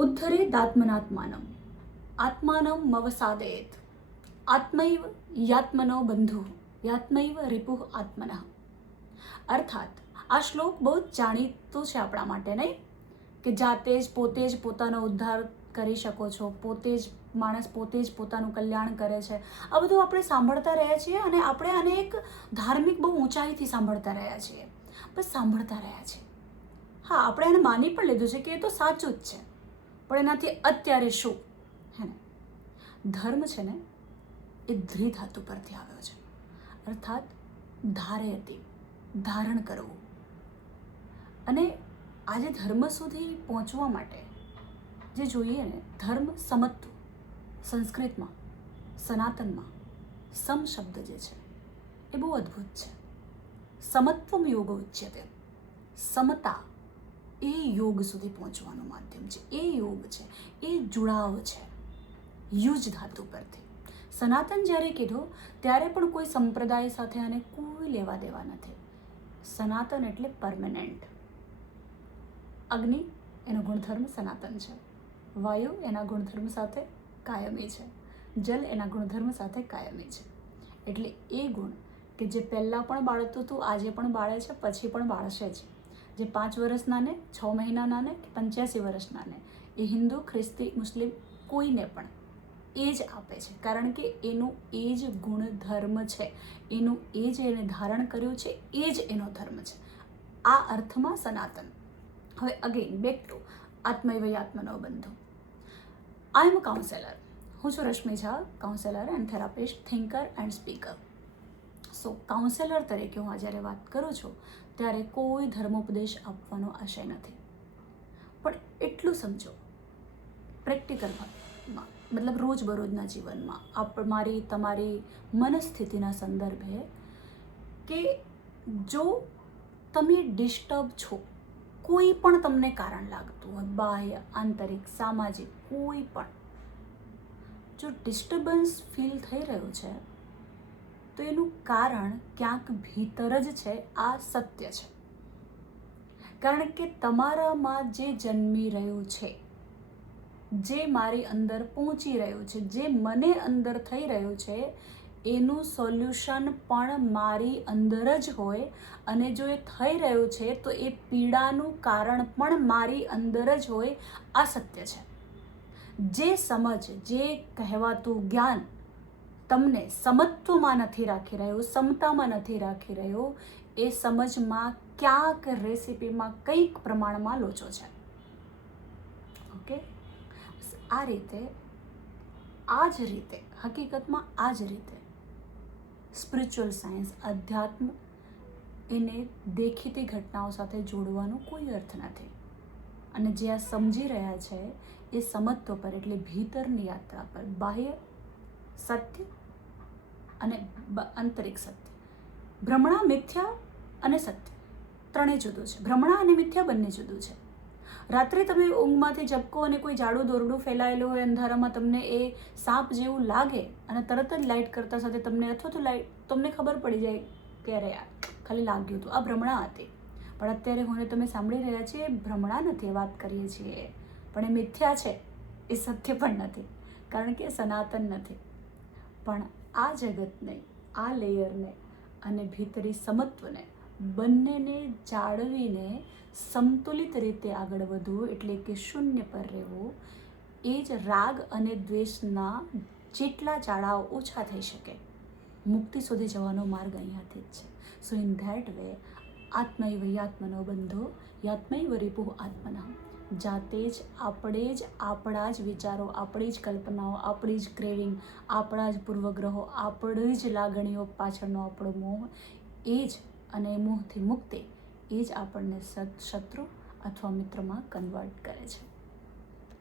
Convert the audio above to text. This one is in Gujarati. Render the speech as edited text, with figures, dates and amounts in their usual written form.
ઉદ્ધરેદાત્મનાત્માનમ આત્માનમ મવસાદેત આત્મૈવ યાત્મનો બંધુ યાત્મૈવ રિપુઃ આત્મનઃ. અર્થાત આ શ્લોક બહુ જ જાણીતો છે આપણા માટે, નહીં? કે જાતે જ પોતે જ પોતાનો ઉદ્ધાર કરી શકો છો, માણસ પોતે જ પોતાનું કલ્યાણ કરે છે. આ બધું આપણે સાંભળતા રહ્યા છીએ અને આપણે આને એક ધાર્મિક બહુ ઊંચાઈથી સાંભળતા રહ્યા છીએ. બસ સાંભળતા રહ્યા છીએ. હા, આપણે એને માની પણ લીધું છે કે એ તો સાચું જ છે, પણ એનાથી અત્યારે શું? હે ને, ધર્મ છે ને એ ધ્રી ધાતુ પરથી આવ્યો છે, અર્થાત ધારયતિ, ધારણ કરવું. અને આજે ધર્મ સુધી પહોંચવા માટે જે જોઈએ ને, ધર્મ સમત્વ, સંસ્કૃતમાં સનાતનમાં સમ શબ્દ જે છે એ બહુ અદ્ભુત છે. સમત્વમ યોગ ઉચ્યતે, સમતા એ યોગ સુધી પહોંચવાનું માધ્યમ છે, એ યોગ છે, એ જુડાવ છે યુજ ધાતુ પરથી. સનાતન જ્યારે કીધું ત્યારે પણ કોઈ સંપ્રદાય સાથે આને કોઈ લેવા દેવા નથી. સનાતન એટલે પરમેનન્ટ. અગ્નિ એનો ગુણધર્મ સનાતન છે, વાયુ એના ગુણધર્મ સાથે કાયમી છે, જલ એના ગુણધર્મ સાથે કાયમી છે. એટલે એ ગુણ કે જે પહેલાં પણ બાળતું હતું, આજે પણ બાળે છે, પછી પણ બાળશે જ. જે 5 વર્ષના ને, 6 મહિનાના ને કે 85 વર્ષના ને, એ હિન્દુ, ખ્રિસ્તી, મુસ્લિમ કોઈને પણ એ જ આપે છે, કારણ કે એનું એ જ ગુણધર્મ છે, એનું એ જ એને ધારણ કર્યું છે, એ જ એનો ધર્મ છે. આ અર્થમાં સનાતન. હવે અગેન બેક ટુ આત્મૈવ યાત્મનો બંધુ. I am a counsellor. હું છું Rashmi Jha, counsellor and therapist, thinker and speaker. So counsellor તરીકે હું જ્યારે વાત કરું છું ત્યારે કોઈ ધર્મોપદેશ આપવાનો આશય નથી, પણ એટલું સમજો પ્રેક્ટિકલમાં, મતલબ રોજબરોજના જીવનમાં મારી તમારી મનસ્થિતિના સંદર્ભે, કે જો તમે ડિસ્ટર્બ છો, કોઈ પણ તમને કારણ લાગતું હોય, બાહ્ય, આંતરિક, સામાજિક, કોઈ પણ જો ડિસ્ટર્બન્સ ફીલ થઈ રહ્યું છે તો એનું કારણ ક્યાંક ભીતર જ છે. આ સત્ય છે, કારણ કે તમારામાં જે જન્મી રહ્યું છે, જે મારી અંદર પહોંચી રહ્યું છે, જે મને અંદર થઈ રહ્યું છે, એનું સોલ્યુશન પણ મારી અંદર જ હોય. અને જો એ થઈ રહ્યું છે તો એ પીડાનું કારણ પણ મારી અંદર જ હોય. આ સત્ય છે. જે સમજ, જે કહેવાતું જ્ઞાન તમને સમત્વમાં નથી રાખી રહ્યું, સમતામાં નથી રાખી રહ્યું, એ સમજમાં ક્યાંક રેસીપીમાં કંઈક પ્રમાણમાં લોચો છે. ઓકે, આ રીતે, આ જ રીતે, હકીકતમાં આ જ રીતે સ્પિરિચ્યુઅલ સાયન્સ, અધ્યાત્મ, એને દેખીતી ઘટનાઓ સાથે જોડવાનો કોઈ અર્થ નથી. અને જે આ સમજી રહ્યા છે એ સમત્વ પર, એટલે ભીતરની યાત્રા પર, બાહ્ય સત્ય અને આંતરિક સત્ય. ભ્રમણા, મિથ્યા અને સત્ય ત્રણેય જુદું છે. ભ્રમણા અને મિથ્યા બંને જુદું છે. રાત્રે તમે ઊંઘમાંથી ઝબકો અને કોઈ જાડું દોરડું ફેલાયેલું હોય અંધારામાં, તમને એ સાપ જેવું લાગે અને તરત જ લાઇટ કરતા સાથે તમને, અથવા તો તમને ખબર પડી જાય કે અરે યાર ખાલી લાગ્યું હતું, આ ભ્રમણા હતી. પણ અત્યારે હું તમે સાંભળી રહ્યા છીએ, ભ્રમણા નથી વાત કરીએ છીએ, પણ એ મિથ્યા છે, એ સત્ય પણ નથી, કારણ કે સનાતન નથી. પણ આ જગતને, આ લેયરને અને ભીતરી સમત્વને બંનેને જાળવીને સંતુલિત રીતે આગળ વધવું, એટલે કે શૂન્ય પર રહેવું, એ જ રાગ અને દ્વેષના જેટલા જાળાઓ ઓછા થઈ શકે, મુક્તિ સુધી જવાનો માર્ગ અહીંયાથી જ છે. સો ઇન ધેટ વે આત્મૈવ યાત્મનો બંધો યાત્મૈવ રિપુઃ આત્મનઃ. જાતે જ આપણે જ આપણા જ વિચારો, આપણી જ કલ્પનાઓ, આપણી જ ક્રેવિંગ, આપણા જ પૂર્વગ્રહો, આપણી જ લાગણીઓ પાછળનો આપણો મોહ, એ જ, અને મોહથી મુક્તિ એ જ આપણને શત્રુ અથવા મિત્રમાં કન્વર્ટ કરે છે.